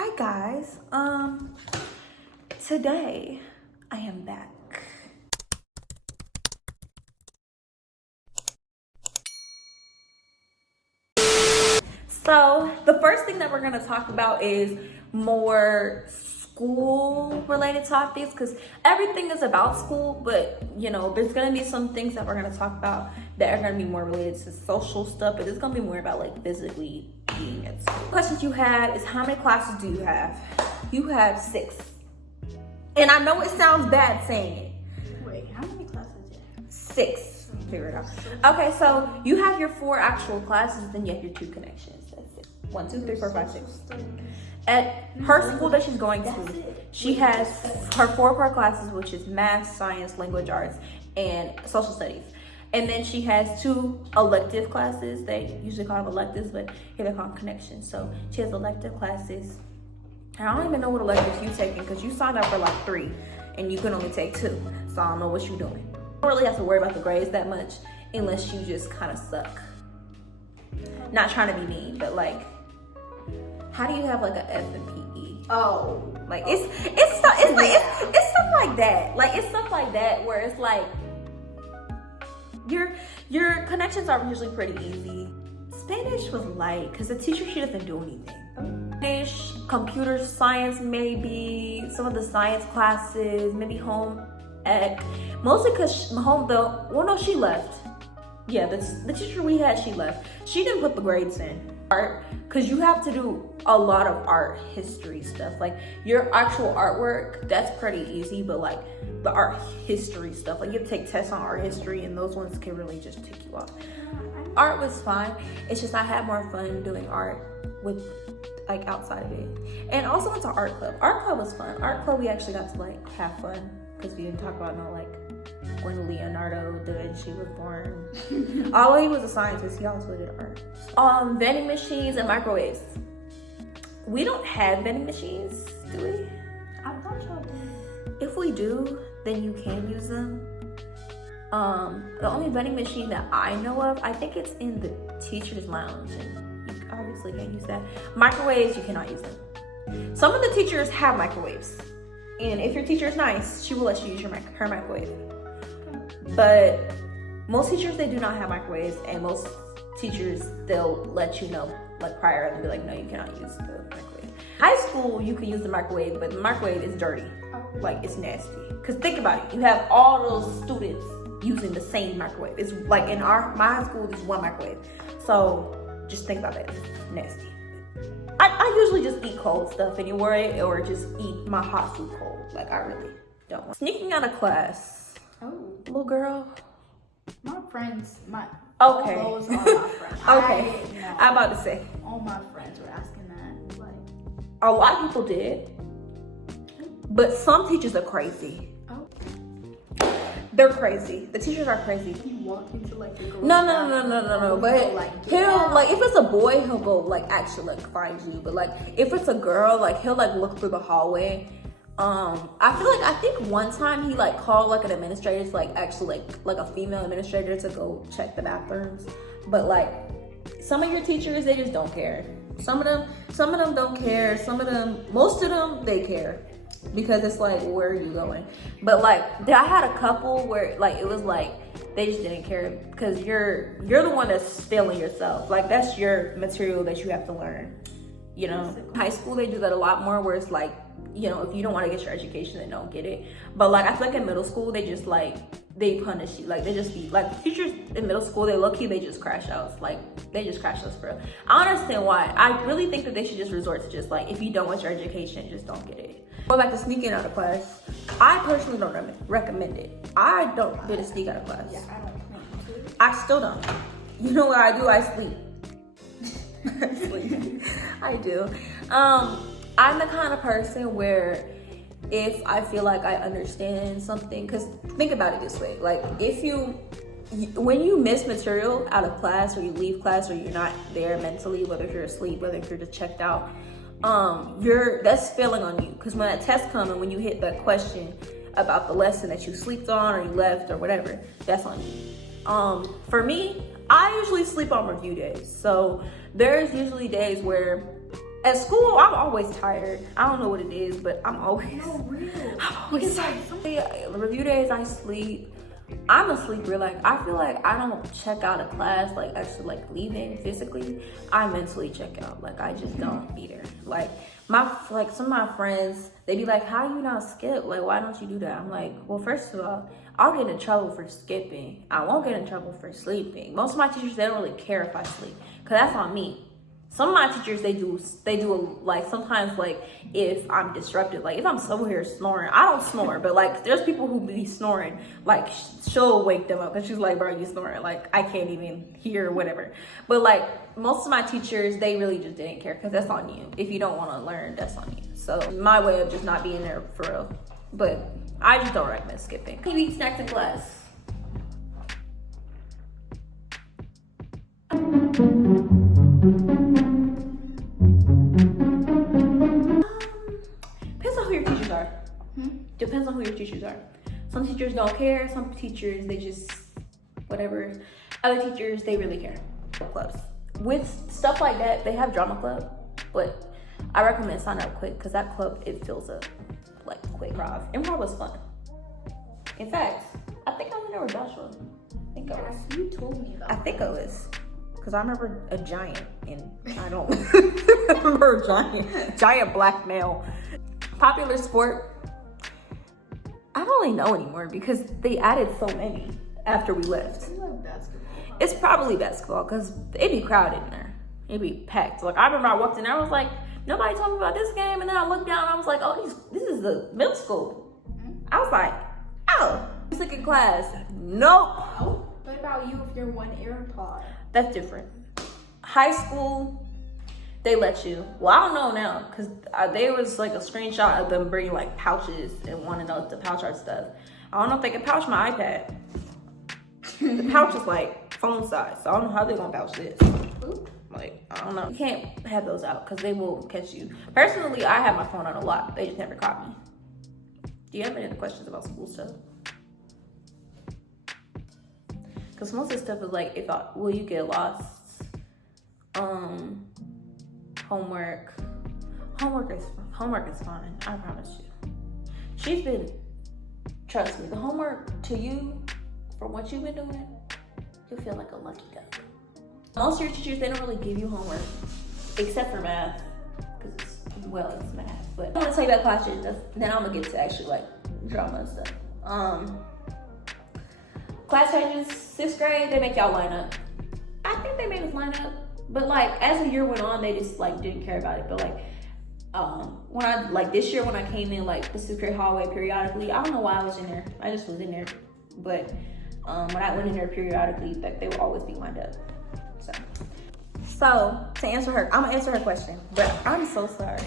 Hi guys. Today I am back. So the first thing that we're gonna talk about is more school related topics because everything is about school, but you know, there's gonna be some things that we're gonna talk about that are gonna be more related to social stuff, but it's gonna be more about like physically being at school. Questions you have is how many classes do you have? You have 6. And I know it sounds bad saying it. Wait, how many classes do you have? 6. Figure it out. Okay, so you have your 4 actual classes, then you have your 2 connections. That's it. 1, 2, 3, 4, 5, 6. At her school that she's going to, she has her 4 core classes, which is math, science, language arts, and social studies. And then she has 2 elective classes. They usually call them electives, but here they call them connections. So she has elective classes. And I don't even know what electives you're taking because you signed up for like 3 and you can only take 2. So I don't know what you're doing. You don't really have to worry about the grades that much unless you just kind of suck. Not trying to be mean, but like, how do you have like an F in PE? Oh, Like it's stuff like that. Like it's stuff like that where it's like your connections are usually pretty easy. Spanish was light because the teacher, she doesn't do anything. Spanish, computer science, maybe some of the science classes, maybe home ec. Mostly because she left. Yeah, the teacher we had, she left. She didn't put the grades in. Art, because you have to do a lot of art history stuff. Like your actual artwork, that's pretty easy, but like the art history stuff, like you have to take tests on art history and those ones can really just tick you off. Art was fine. It's just I had more fun doing art with like outside of it. And also went to art club. Art club was fun. Art club, we actually got to like have fun because we didn't talk about no like when Leonardo da Vinci was born. Although he was a scientist, he also did art. Vending machines and microwaves. We don't have vending machines, do we? I thought y'all did. If we do, then you can use them. The only vending machine that I know of, I think it's in the teacher's lounge, and you obviously can't use that. Microwaves, you cannot use them. Some of the teachers have microwaves, and if your teacher is nice, she will let you use her microwave. But most teachers, they do not have microwaves, and most teachers, they'll let you know like prior and be like, no, you cannot use the microwave. High school, you can use the microwave, but the microwave is dirty. Like it's nasty. Cause think about it, you have all those students using the same microwave. It's like in my high school, there's 1 microwave. So just think about it, it's nasty. I usually just eat cold stuff anyway, or just eat my hot food cold. Like I really don't want. Sneaking out of class. Oh, Little girl. my friends, Okay. all those are my friends. Okay. I'm about to say. All my friends were asking that. Like, A lot of people did. But some teachers are crazy. oh, They're crazy. The teachers are crazy. you walk into like the girls' No. bathroom, But like, he'll like if it's a boy, he'll go like actually like find you. But like if it's a girl, like he'll like look through the hallway. I think one time he like called like an administrator to like actually like a female administrator to go check the bathrooms. But like some of your teachers, they just don't care. Some of them don't care. Most of them, they care. Because it's like, where are you going? But like, I had a couple where like it was like they just didn't care because you're the one that's failing yourself. Like that's your material that you have to learn. You know, high school they do that a lot more. Where it's like, you know, if you don't want to get your education, then don't get it. But like I feel like in middle school they just like they punish you. Like they just be like teachers in middle school, they low key they just crash outs. Like they just crash outs for real. I don't understand why. I really think that they should just resort to just like if you don't want your education, just don't get it. Go back to sneaking out of class. I personally don't recommend it. I don't really sneak out of class. yeah, I don't think to. I still don't. You know what I do? I sleep. I sleep. I do. I'm the kind of person where if I feel like I understand something, because think about it this way, like when you miss material out of class or you leave class or you're not there mentally, whether you're asleep, whether you're just checked out, that's failing on you. Because when that test comes and when you hit that question about the lesson that you slept on or you left or whatever, that's on you. For me, I usually sleep on review days. So there's usually days where At school, I'm always tired. I don't know what it is, but I'm always tired. Review days, I sleep. I'm a sleeper. Like, I feel like I don't check out of class, like actually like leaving physically. I mentally check out. Like, I just don't be there. Like some of my friends, they be like, how you not skip? Like, why don't you do that? I'm like, well, first of all, I'll get in trouble for skipping. I won't get in trouble for sleeping. Most of my teachers, they don't really care if I sleep, because that's on me. Some of my teachers, they do like sometimes, like if I'm disrupted, like if I'm somewhere snoring, I don't snore, but like there's people who be snoring, like she'll wake them up because she's like, bro, you snoring, like I can't even hear whatever. But like most of my teachers, they really just didn't care, because that's on you. If you don't want to learn, that's on you. So my way of just not being there for real. But I just don't recommend skipping. You eat snacks in class. Depends on who your teachers are. Depends on who your teachers are. Some teachers don't care. Some teachers, they just whatever. Other teachers, they really care. Clubs. With stuff like that, they have drama club, but I recommend sign up quick, because that club, it fills up like quick. Improv was fun. In fact, I think I was there with Joshua. I think I was. You told me about. I think I was. Because I remember a giant, and I don't remember a giant black male. Popular sport, I don't really know anymore, because they added so many after we left. You like basketball? It's probably basketball, because it'd be crowded in there. It'd be packed. Like, I remember I walked in there, I was like, nobody told me about this game, and then I looked down, and I was like, oh, this is the middle school. I was like, oh, music in class. Nope. Oh, what about you if you're one AirPod? That's different. High school, they let you. Well, I don't know now, because there was like a screenshot of them bringing like pouches and wanting to know if the pouch art stuff. I don't know if they can pouch my iPad. The pouch is like phone size, so I don't know how they're gonna pouch this. Like, I don't know. You can't have those out, because they will catch you. Personally, I have my phone on a lot. They just never caught me. Do you have any other questions about school stuff? Because most of the stuff is like, will you get lost? Homework is fine, I promise you. Trust me, the homework to you, from what you've been doing, you'll feel like a lucky duck. Most of your teachers, they don't really give you homework, except for math, because it's math. But I want to tell you about classes, then I'm gonna get to actually like drama and stuff. Class changes, 6th grade, they make y'all line up. I think they made us line up, but like as the year went on, they just like didn't care about it. But like this year when I came in like the 6th grade hallway periodically, I don't know why I was in there. I just was in there. But when I went in there periodically, like they would always be lined up. So to answer her, I'm gonna answer her question, but I'm so sorry.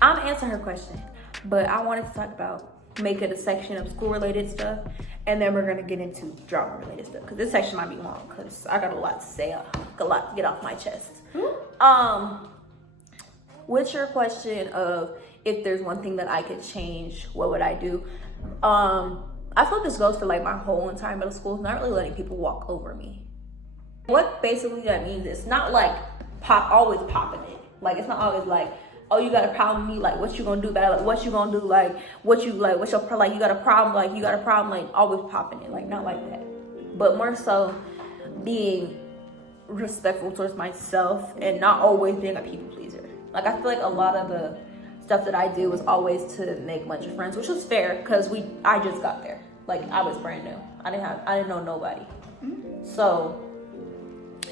I'm gonna answer her question, but I wanted to talk about make it a section of school related stuff, and then we're gonna get into drama related stuff, because this section might be long, because I got a lot to say, a lot to get off my chest. What's your question of if there's one thing that I could change, what would I do? I feel like this goes for like my whole entire middle school, not really letting people walk over me. What basically that means is not like always popping it. Like, it's not always like, oh, you got a problem with me, like what you gonna do about it, like what you gonna do, like what's your like, you got a problem, like always popping it, like not like that, but more so being respectful towards myself and not always being a people pleaser. Like, I feel like a lot of the stuff that I do was always to make a bunch of friends, which was fair, because I just got there. Like, I was brand new. I didn't know nobody. So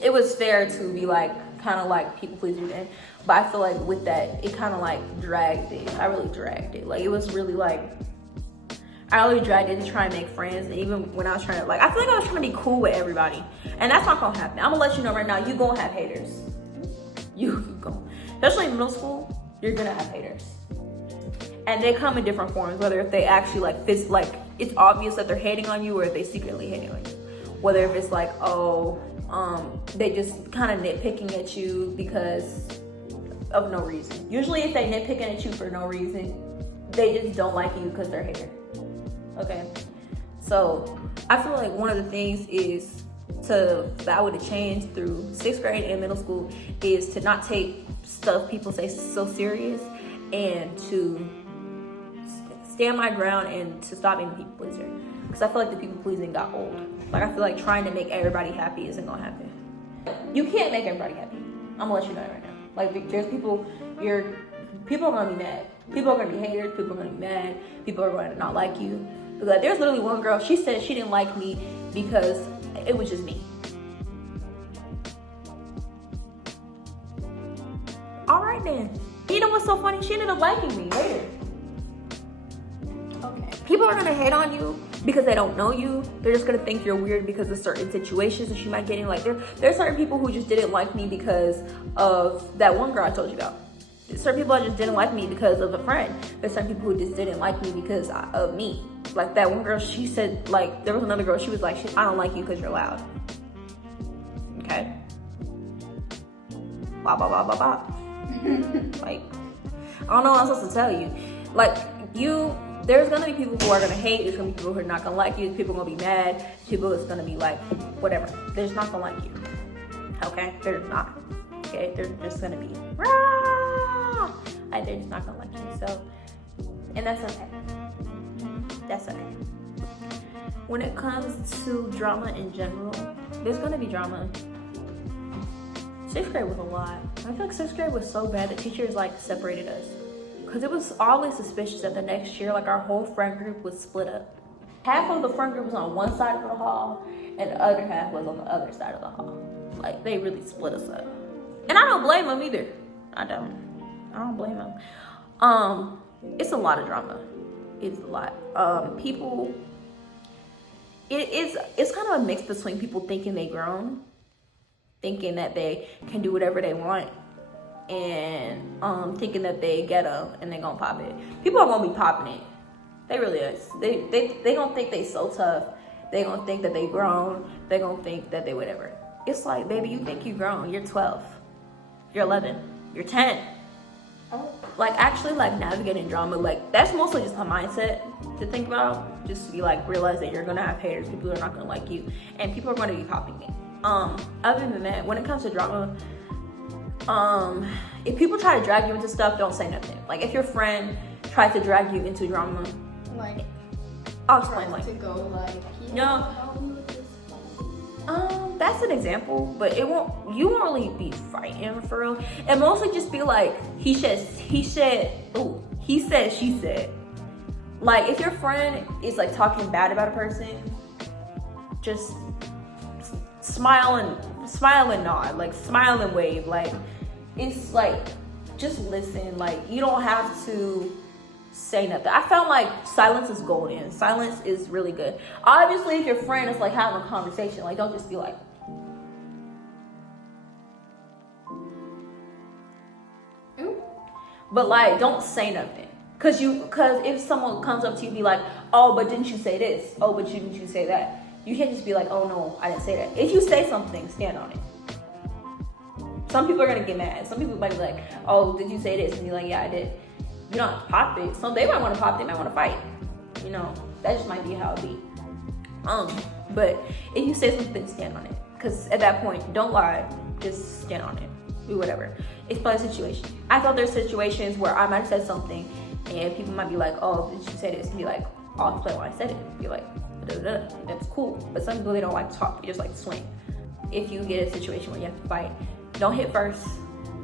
it was fair to be like kind of like people pleaser then. But I feel like with that, it kind of like dragged it. I really dragged it. Like, it was really like, I really dragged it to try and make friends. And even when I was trying to, like, I feel like I was trying to be cool with everybody. And that's not gonna happen. I'm gonna let you know right now, you gonna have haters. You go. Especially in middle school, you're gonna have haters. And they come in different forms, whether if they actually like, it's obvious that they're hating on you, or if they secretly hating on you. Whether if it's like, they just kind of nitpicking at you because of no reason. Usually if they nitpicking at you for no reason, they just don't like you because they're hater. Okay? So I feel like one of the things is that I would have changed through 6th grade and middle school is to not take stuff people say so serious, and to stand my ground, and to stop being a people pleaser. Because I feel like the people pleasing got old. Like, I feel like trying to make everybody happy isn't gonna happen. You can't make everybody happy. I'm gonna let you know that right now. Like, there's people are gonna be mad. People are gonna be haters. People are gonna be mad. People are going to not like you. But like, there's literally one girl, she said she didn't like me because it was just me. All right then. You know what's so funny? She ended up liking me later. Okay. People are gonna hate on you because they don't know you. They're just gonna think you're weird because of certain situations that you might get in. Like, there's certain people who just didn't like me because of that one girl I told you about. Certain people just didn't like me because of a friend. There's certain people who just didn't like me because of me. Like that one girl, she said, like, there was another girl, she was like, I don't like you because you're loud. Okay? Blah, blah, blah, blah, blah. Like, I don't know what I'm supposed to tell you. Like, there's gonna be people who are gonna hate, there's gonna be people who are not gonna like you, people are gonna be mad, people that's gonna be like, whatever. They're just not gonna like you. Okay? They're not. Okay? They're just gonna be, rah! Like, they're just not gonna like you. So, and that's okay. That's okay. When it comes to drama in general, there's gonna be drama. 6th grade was a lot. I feel like 6th grade was so bad that teachers like separated us. Cause it was always suspicious that the next year, like, our whole friend group was split up. Half of the friend group was on one side of the hall and the other half was on the other side of the hall. Like, they really split us up. And I don't blame them either. I don't blame them. It's a lot of drama. It's a lot. People, it's kind of a mix between people thinking they grown, thinking that they can do whatever they want, and thinking that they ghetto and they gonna pop it. People are gonna be popping it. They really is. They gonna think they so tough. They gonna think that they grown. They gonna think that they whatever. It's like, baby, you think you grown. You're 12. You're 11. You're 10. Oh. Like, actually, like, navigating drama, like, that's mostly just a mindset to think about. Just to be like, realize that you're gonna have haters. People are not gonna like you, and people are gonna be popping it. Other than that, when it comes to drama, if people try to drag you into stuff, don't say nothing. Like, if your friend tries to drag you into drama, Like, I'll explain. Like, to go like, no. help me with this. That's an example, but you won't really be fighting for real. And mostly just be like, he said, she said. Like, if your friend is like talking bad about a person, just smile and nod, like smile and wave. Like, it's like, just listen. Like, you don't have to say nothing. I found like silence is golden. Silence is really good. Obviously, if your friend is like having a conversation, like, don't just be like, Ooh. but like, don't say nothing. Cause if someone comes up to you and be like, oh, but didn't you say this? Oh, but didn't you say that? You can't just be like, oh no, I didn't say that. If you say something, stand on it. Some people are gonna get mad. Some people might be like, oh, did you say this? And you're like, yeah, I did. You don't have to pop it. So they might want to pop it, they might want to fight. You know, that just might be how it be. But if you say something, stand on it. Cause at that point, don't lie, just stand on it. Do whatever. It's probably a situation. I felt there's situations where I might have said something and people might be like, oh, did you say this? And be like, I'll explain why I said it. Be like, da-da-da. That's cool. But some people, they don't like to talk. They just like to swing. If you get a situation where you have to fight, don't hit first.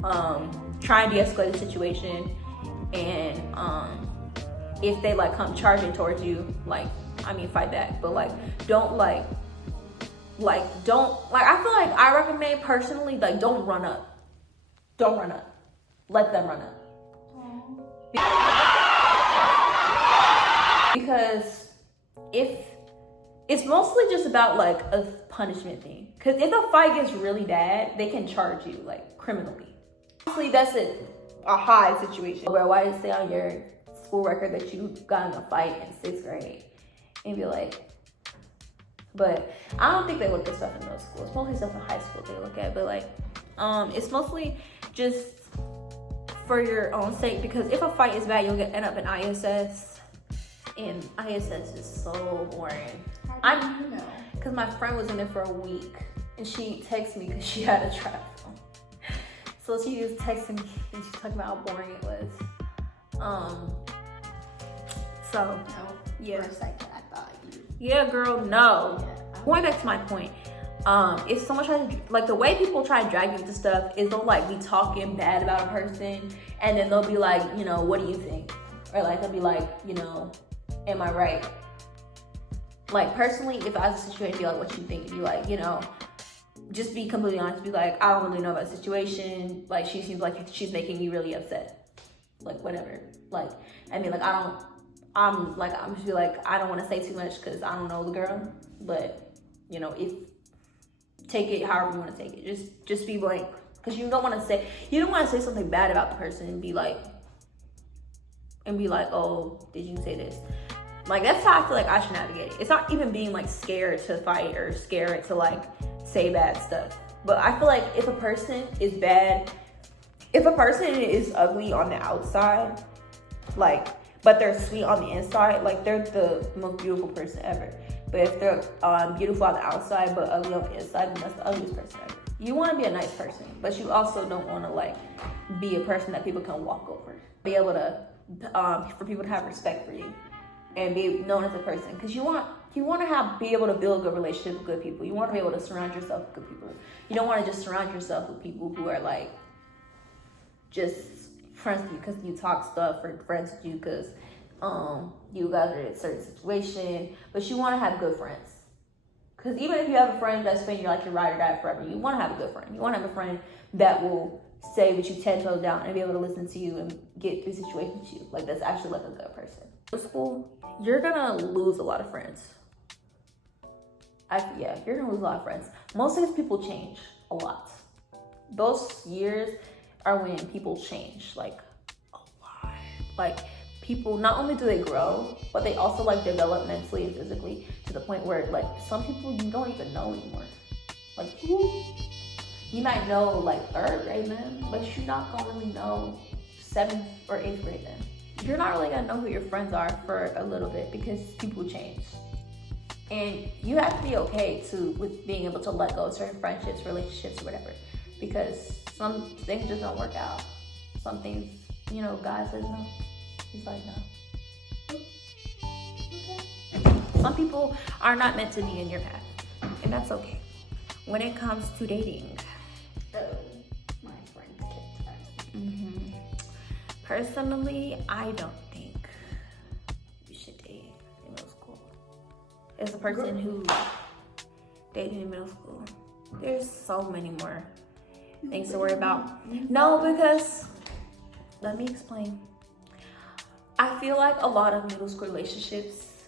Try and de-escalate the situation. And if they like come charging towards you, like, I mean, fight back. But like, don't I feel like I recommend personally, like, don't run up. Don't run up. Let them run up. Because if it's mostly just about like a punishment thing. Because if a fight gets really bad, they can charge you like criminally. Honestly, that's a high situation. Where why did it say on your school record that you got in a fight in 6th grade? And be like, but I don't think they look at stuff in middle school. It's mostly stuff in high school they look at. But like, it's mostly just for your own sake. Because if a fight is bad, you'll end up in ISS. And ISS is so boring. How do you know? because my friend was in there for a week, and she texted me because she had a trap phone. So she was texting me, and she's talking about how boring it was. So yeah. For a second, I thought you. Yeah, girl, no. Yeah, Going back to my point, if someone tries to, like, the way people try to drag you into stuff is they'll like be talking bad about a person, and then they'll be like, you know, what do you think? Or like they'll be like, you know, am I right? Like, personally, if I was in a situation, be like, what you think? Be like, you know, just be completely honest. Be like, I don't really know about the situation. Like, she seems like she's making you really upset. Like, whatever. Like, I mean, like, I'm just be like, I don't want to say too much because I don't know the girl. But, you know, take it however you want to take it. Just be blank. Because you don't want to say something bad about the person and be like, oh, did you say this? Like, that's how I feel like I should navigate it. It's not even being like scared to fight or scared to like say bad stuff. But I feel like if a person is ugly on the outside, like, but they're sweet on the inside, like, they're the most beautiful person ever. But if they're beautiful on the outside but ugly on the inside, then that's the ugliest person ever. You want to be a nice person, but you also don't want to like be a person that people can walk over. Be able to for people to have respect for you and be known as a person, because you want to be able to build good relationships with good people. You want to be able to surround yourself with good people. You don't want to just surround yourself with people who are like just friends with you because you talk stuff, or friends with you because you guys are in a certain situation. But you want to have good friends, because even if you have a friend that's been your ride or die forever, you want to have a good friend. You want to have a friend that will stay with you 10 toes down and be able to listen to you and get through situations with you. Like, that's actually like a good person. In school, you're gonna lose a lot of friends. You're gonna lose a lot of friends. Most of these people change a lot. Those years are when people change, like, a lot. Like, people, not only do they grow, but they also like develop mentally and physically to the point where like some people you don't even know anymore. Like, you might know like 3rd grade then, but you're not gonna really know 7th or 8th grade then. You're not really gonna know who your friends are for a little bit because people change. And you have to be okay with being able to let go of certain friendships, relationships, or whatever, because some things just don't work out. Some things, you know, God says no. He's like, no. Okay. Some people are not meant to be in your path, and that's okay. When it comes to dating, My friend kept asking. Personally, I don't think you should date in middle school. As a person who dated in middle school, there's so many more things to worry about. No, because, let me explain. I feel like a lot of middle school relationships,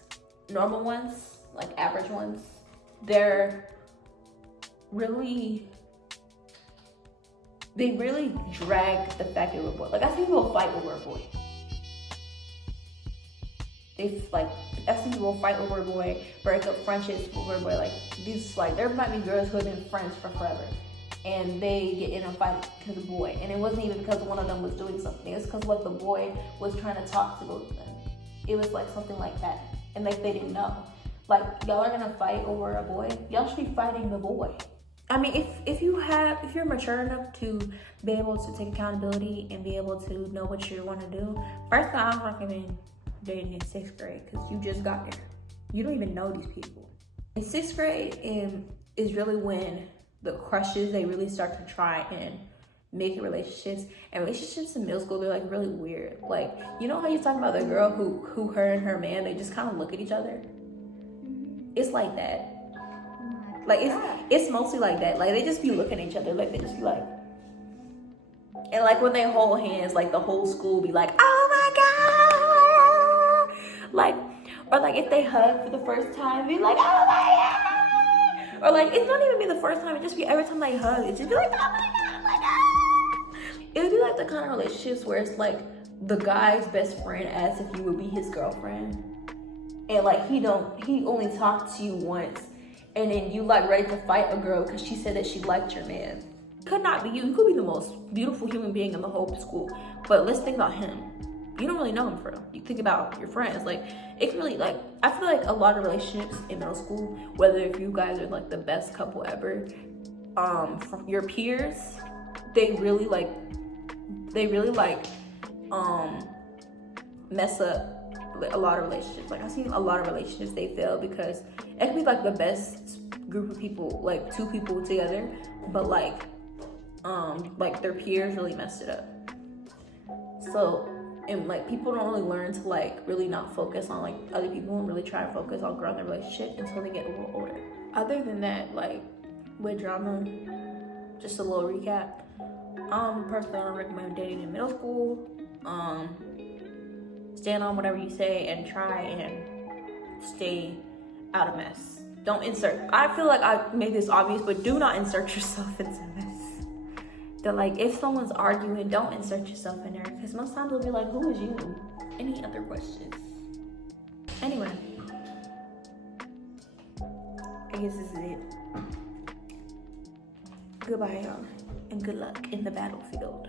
normal ones, like average ones, they really drag the fact that we're a boy. Like, I see people fight over a boy. I've seen people fight over a boy, break up friendships over a boy. Like, there might be girls who have been friends for forever, and they get in a fight because of a boy. And it wasn't even because one of them was doing something. It's because the boy was trying to talk to both of them. It was like something like that. And like, they didn't know. Like, y'all are gonna fight over a boy? Y'all should be fighting the boy. I mean, if you're mature enough to be able to take accountability and be able to know what you want to do, first I don't recommend dating in 6th grade, because you just got there. You don't even know these people. In 6th grade is really when the crushes, they really start to try and make relationships. And relationships in middle school, they're like really weird. Like, you know how you're talking about the girl who her and her man, they just kind of look at each other? It's like that. Like, it's mostly like that. Like, they just be looking at each other. Like, they just be like, and like when they hold hands, like the whole school be like, oh my God. Like, or like if they hug for the first time, be like, oh my God. Or like, it's not even be the first time, it just be every time they hug, it just be like, oh my God, oh my God. It would be like the kind of relationships where it's like the guy's best friend asks if you would be his girlfriend. And like, he only talked to you once. And then you like ready to fight a girl because she said that she liked your man. Could not be you. You could be the most beautiful human being in the whole school. But let's think about him. you don't really know him for real. You think about your friends, like it can really like I feel like a lot of relationships in middle school, whether if you guys are like the best couple ever, from your peers, they really mess up a lot of relationships. Like I've seen a lot of relationships they fail because it can be like the best group of people, like two people together, but like their peers really messed it up. So, and like people don't really learn to like really not focus on like other people and really try to focus on growing their relationship until they get a little older. Other than that, like with drama, just a little recap. Personally, I don't recommend dating in middle school. Stand on whatever you say and try and stay out of mess. Don't insert. I feel like I made this obvious, but do not insert yourself into mess. That like if someone's arguing, don't insert yourself in there because most times they'll be like, "Who is you?" Any other questions? Anyway, I guess this is it. Goodbye, y'all, and good luck in the battlefield.